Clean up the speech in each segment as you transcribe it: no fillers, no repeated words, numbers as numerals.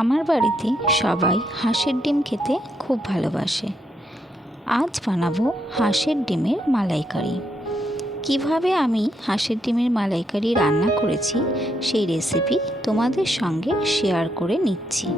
আমার বাড়িতে সবাই হাঁসের ডিম খেতে খুব ভালোবাসে। আজ বানাবো হাঁসের ডিমের মালাইকারি। কিভাবে আমি হাঁসের ডিমের মালাইকারি রান্না করেছি সেই রেসিপি তোমাদের সঙ্গে শেয়ার করে নিচ্ছি।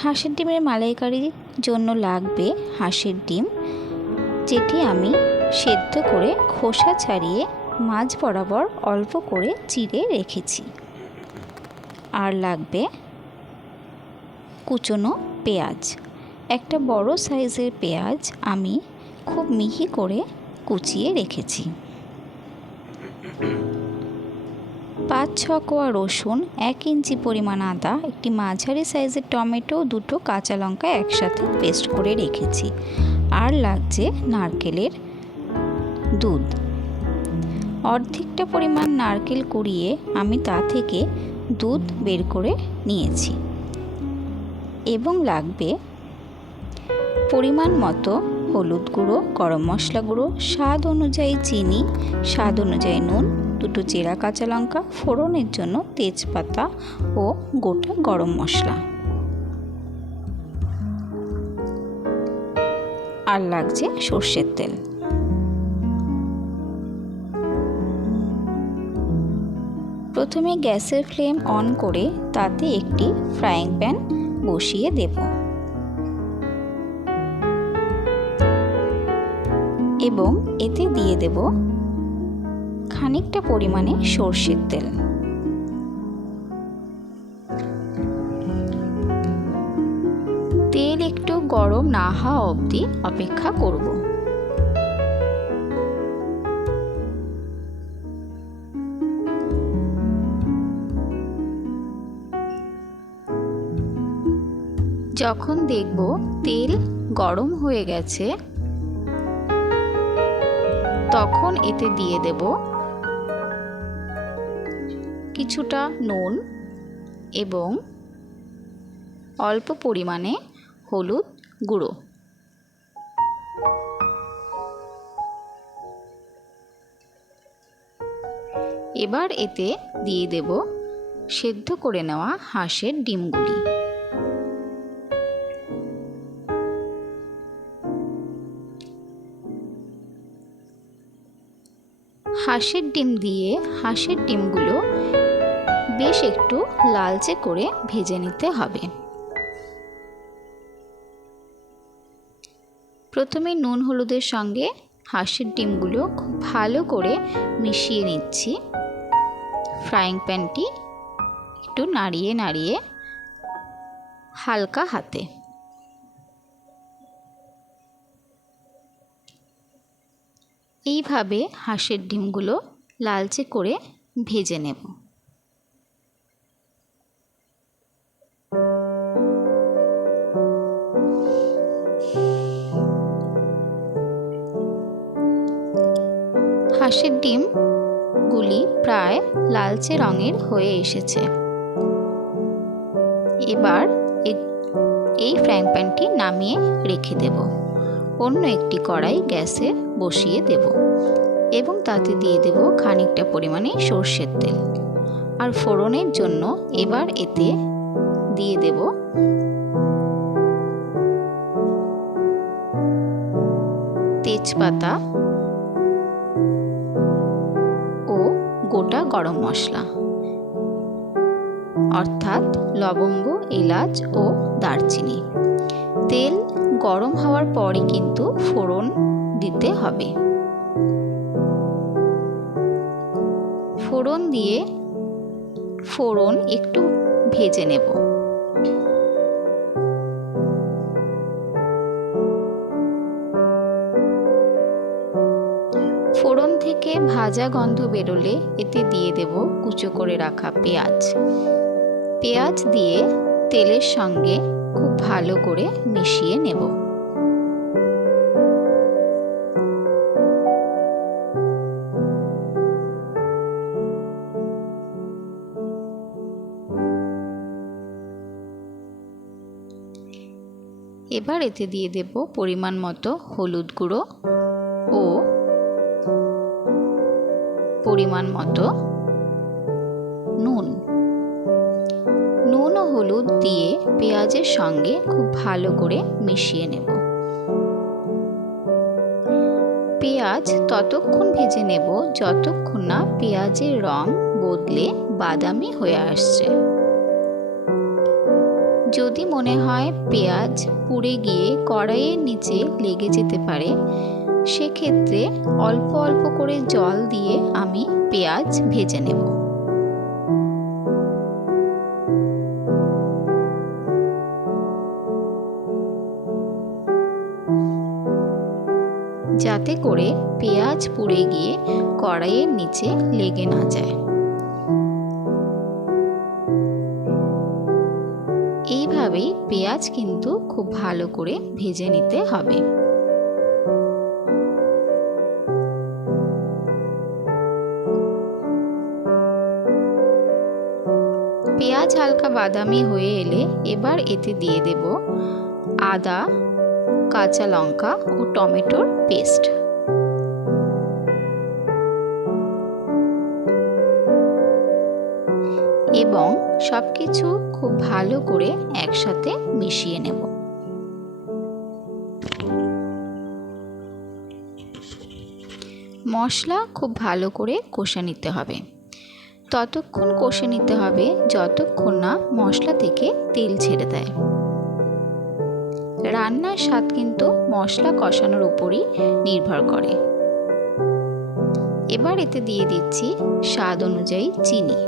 হাঁসের ডিমের মালাইকারির জন্য লাগবে হাঁসের ডিম, যেটি আমি সেদ্ধ করে খোসা ছাড়িয়ে মাঝ বরাবর অল্প করে চিড়ে রেখেছি। আর লাগবে কুচনো পেঁয়াজ। একটা বড় সাইজের পেঁয়াজ আমি খুব মিহি করে কুচিয়ে রেখেছি। 5-6 কোয়া রসুন, 1 ইঞ্চি পরিমাণ আদা, একটি মাঝারি সাইজের টমেটো, 2টো কাঁচা লঙ্কা একসাথে পেস্ট করে রেখেছি। আর লাগছে নারকেলের দুধ। অর্ধেকটা পরিমাণ নারকেল কুড়িয়ে আমি তা থেকে দুধ বের করে নিয়েছি। এবং লাগবে পরিমাণ মতো হলুদ গুঁড়ো, গরম মশলা গুঁড়ো, স্বাদ অনুযায়ী চিনি, স্বাদ অনুযায়ী নুন, 2টো চেরা কাঁচা লঙ্কা, ফোড়নের জন্য তেজপাতা ও গোটা গরম মশলা। আর লাগছে সর্ষের তেল। প্রথমে গ্যাসের ফ্লেম অন করে তাতে একটি ফ্রাইং প্যান বসিয়ে দেব এবং এতে দিয়ে দেব খানিকটা পরিমাণে সর্ষের তেল। তেল একটু গরম না হওয়া অবধি অপেক্ষা করব। যখন দেখব তেল গরম হয়ে গেছে, তখন এতে দিয়ে দেব কিছুটা নুন এবং অল্প পরিমাণে হলুদ গুঁড়ো। এবার এতে দিয়ে দেব সেদ্ধ করে নেওয়া হাঁসের ডিমগুলি। হাঁসের ডিম দিয়ে হাঁসের ডিমগুলো বেশ একটু লালচে করে ভেজে নিতে হবে। প্রথমে নুন হলুদের সঙ্গে হাঁসের ডিমগুলো খুব ভালো করে মিশিয়ে নিচ্ছি। ফ্রাইং প্যানটি একটু নাড়িয়ে নাড়িয়ে হালকা হাতে। এইভাবে হাঁসের ডিমগুলো লালচে করে ভেজে নেব। হাঁসের ডিমগুলি প্রায় লালচে রঙের হয়ে এসেছে। এবার এই ফ্রাইং প্যানটি নামিয়ে রেখে দেব। অন্য একটি কড়াই গ্যাসে বসিয়ে দেব এবং তাতে দিয়ে দেব খানিকটা পরিমাণে সর্ষের তেল। আর ফোড়নের জন্য এবার এতে দিয়ে দেব তেজপাতা ও গোটা গরম মশলা, অর্থাৎ লবঙ্গ, এলাচ ও দারচিনি। তেল গরম হওয়ার পরই কিন্তু ফোড়ন দিতে হবে। ফোড়ন দিয়ে ফোড়ন একটু ভেজে নেব। ফোড়ন থেকে ভাজা গন্ধ বেরোলে এতে দিয়ে দেব কুচো করে রাখা পেঁয়াজ। পেঁয়াজ দিয়ে তেলের সঙ্গে খুব ভালো করে মিশিয়ে নেব। এবার এতে দিয়ে দেব পরিমাণ মতো হলুদ গুঁড়ো ও পরিমাণ মতো নুন। হলুদ দিয়ে পেঁয়াজের সঙ্গে খুব ভালো করে মিশিয়ে নেব। পেঁয়াজ ততক্ষণ ভেজে নেব যতক্ষণ না পেঁয়াজের রং বদলে বাদামি হয়ে আসছে। যদি মনে হয় পেঁয়াজ পুড়ে গিয়ে কড়াইয়ের নিচে লেগে যেতে পারে, সেক্ষেত্রে অল্প অল্প করে জল দিয়ে আমি পেঁয়াজ ভেজে নেব। যাতে করে পেঁয়াজ পুড়ে গিয়ে কড়াইয়ের নিচে লেগে না যায়। এইভাবেই পেঁয়াজ কিন্তু খুব ভালো করে ভেজে নিতে হবে। পেঁয়াজ হালকা বাদামি হয়ে এলে এবার এতে দিয়ে দেব আদা, কাঁচা লঙ্কা ও টমেটোর পেস্ট। এবং সবকিছু খুব ভালো করে একসাথে মিশিয়ে নেব। মশলা খুব ভালো করে কষে নিতে হবে। ততক্ষণ কষে নিতে হবে যতক্ষণ না মশলা থেকে তেল ছেড়ে দেয়। রান্নার স্বাদ কিন্তু মশলা কষানোর উপরই নির্ভর করে। এবার এতে দিয়ে দিচ্ছি স্বাদ অনুযায়ী চিনি।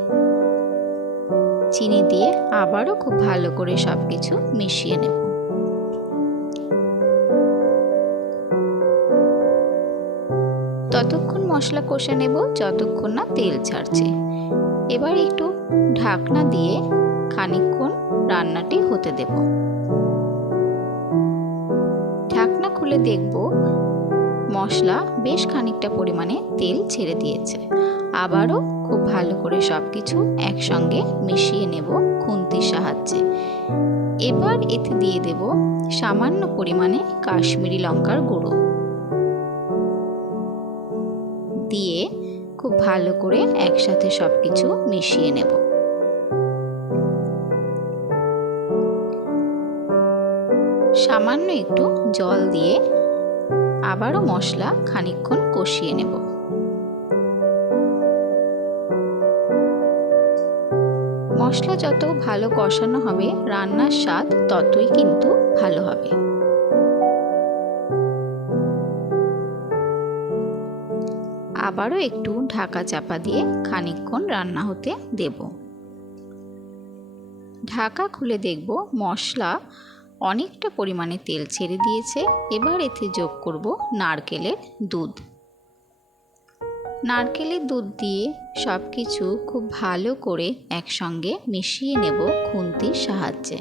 চিনি দিয়ে আবারও খুব ভালো করে সবকিছু মিশিয়ে নেব। ততক্ষণ মশলা কষে নেব যতক্ষণ না তেল ছাড়ছে। এবার একটু ঢাকনা দিয়ে খানিকক্ষণ রান্নাটি হতে দেব। ঢাকনা খুলে দেখব মশলা বেশ খানিকটা পরিমাণে তেল ছেড়ে দিয়েছে। আবারও খুব ভালো করে সবকিছু একসঙ্গে মিশিয়ে নেব খুন্তির সাহায্যে। এবার এতে দিয়ে দেব সামান্য পরিমাণে কাশ্মীরি লঙ্কার গুঁড়ো। দিয়ে খুব ভালো করে একসাথে সবকিছু মিশিয়ে নেব। সামান্য একটু জল দিয়ে আবারও মশলা খানিকক্ষণ কষিয়ে নেব। মশলা যত ভালো কষানো হবে রান্নার স্বাদ ততই কিন্তু ভালো হবে। আবারও একটু ঢাকা চাপা দিয়ে খানিকক্ষণ রান্না হতে দেব। ঢাকা খুলে দেখব মশলা অনেকটা পরিমাণে তেল ছেড়ে দিয়েছে। এবার এতে যোগ করব নারকেলের দুধ। নারকেলের দুধ দিয়ে সব কিছু খুব ভালো করে একসঙ্গে মিশিয়ে নেব খুন্তির সাহায্যে।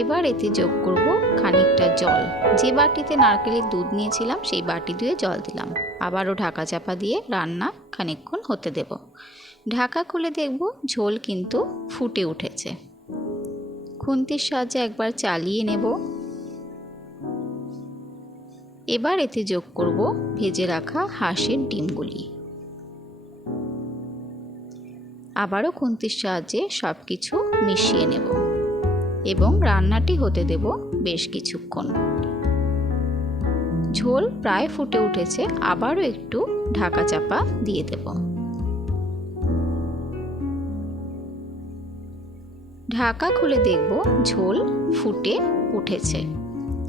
এবার এতে যোগ করব খানিকটা জল। যে বাটিতে নারকেলের দুধ নিয়েছিলাম সেই বাটি দিয়ে জল দিলাম। আবারও ঢাকা চাপা দিয়ে রান্না খানিকক্ষণ হতে দেব। ঢাকা খুলে দেখব ঝোল কিন্তু ফুটে উঠেছে। খুন্তির সাহায্যে একবার চালিয়ে নেব। এবার এতে যোগ করব ভেজে রাখা হাঁসের ডিমগুলি। আবারও খুন্তির সাহায্যে সবকিছু মিশিয়ে নেব এবং রান্নাটি হতে দেব বেশ কিছুক্ষণ। ঝোল প্রায় ফুটে উঠেছে। আবারও একটু ঢাকা চাপা দিয়ে দেব। ঢাকা খুলে দেখব ঝোল ফুটে উঠেছে।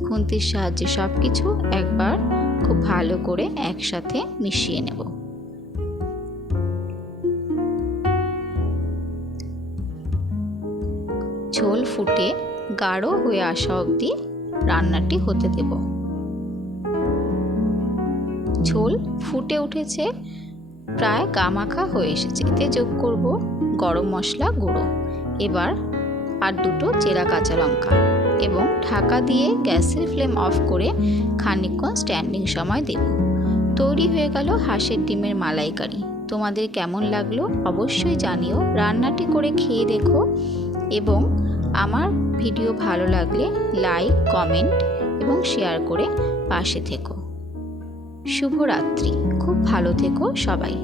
খুন্তির সাহায্যে সবকিছু একবার খুব ভালো করে একসাথে মিশিয়ে নেব। ঝোল ফুটে গাঢ় হয়ে আসা অবধি রান্নাটি হতে দেব। ঝোল ফুটে উঠেছে, প্রায় গামাখা হয়ে এসেছে। এতে যোগ করব গরম মশলা গুঁড়ো। এবার আর দুটো চেরা কাঁচা লঙ্কা এবং ঢাকা দিয়ে গ্যাসের ফ্লেম অফ করে খানিকক্ষণ স্ট্যান্ডিং সময় দেব। তৈরি হয়ে গেল হাঁসের ডিমের মালাইকারি। তোমাদের কেমন লাগলো অবশ্যই জানিও। রান্নাটি করে খেয়ে দেখো এবং আমার ভিডিও ভালো লাগলে লাইক, কমেন্ট এবং শেয়ার করে পাশে থেকো। শুভরাত্রি। খুব ভালো থেকো সবাই।